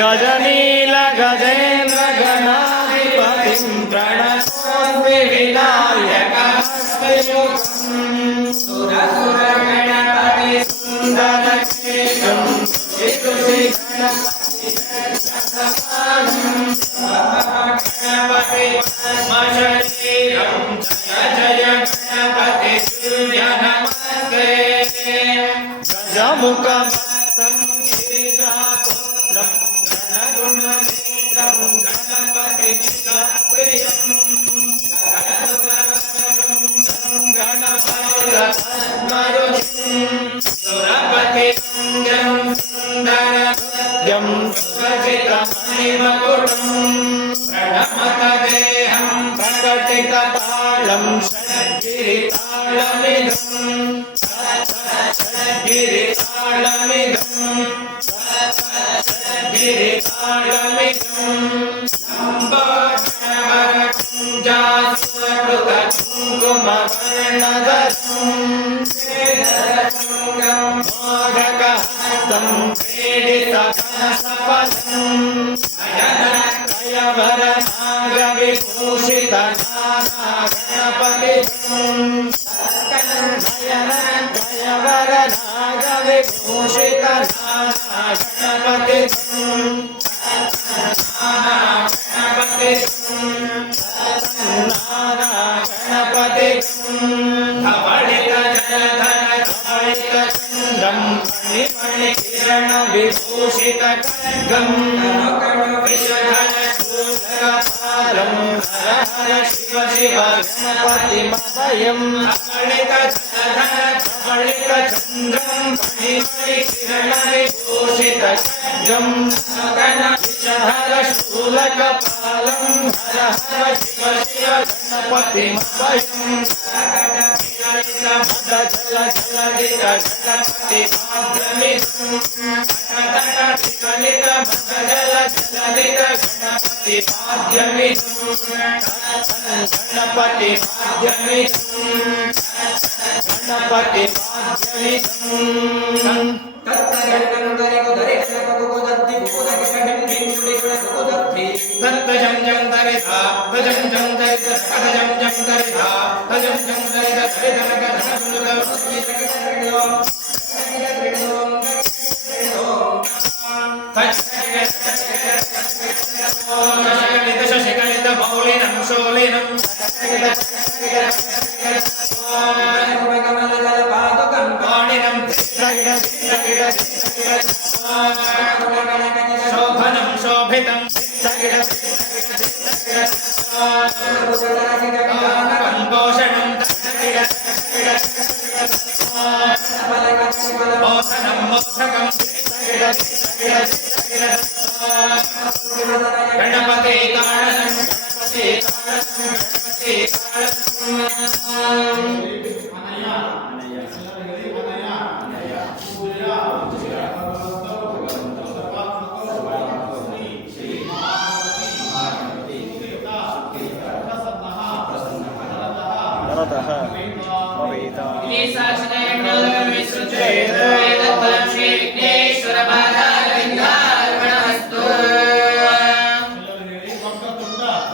गजनील गजेन्द्र गणाधिपतिं प्रणतोऽस्मि विनायकहस्तयुगम् सुरसुरगणपति सुन्दरकेशं ऋषि गणपति शरीरं जय जय गणपति सूर्य नमस्ते गजमुखमस्तं गिरिजापुत्रं गणगुणमित्रं गणपतिप्रियं गणपतिपद्मरुचिं सुरपतिं सुन्दरभद्रं सुरचितमणिमकुटं प्रणमतदेहं प्रकटिततालं षड्गिरितालमिदं षड्गिरितालमिदं मोदकहस्तं क्रीडितघनसपदं विभूषितखड्गं विषधरशूलपालं हर हर शिव शिव गणपतिमभयम् धवलितचन्द्रं फणिमणिकिरणविभूषितखड्गं विषधरशूलकपालं हर हर शिव शिव गणपतिमभयम् शोभनं शोभितं पोषणं मोषणं मोक्षकं गणपते कारणं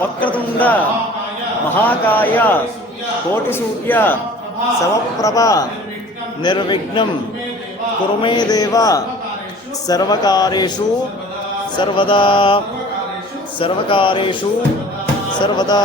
वक्रतुंड महाकाय कोटिसूर्य समप्रभ निर्विघ्नं कुरु मे देव ಸರ್ವಕಾರೇಷು ಸರ್ವದಾ ಸರ್ವಕಾರೇಷು ಸರ್ವದಾ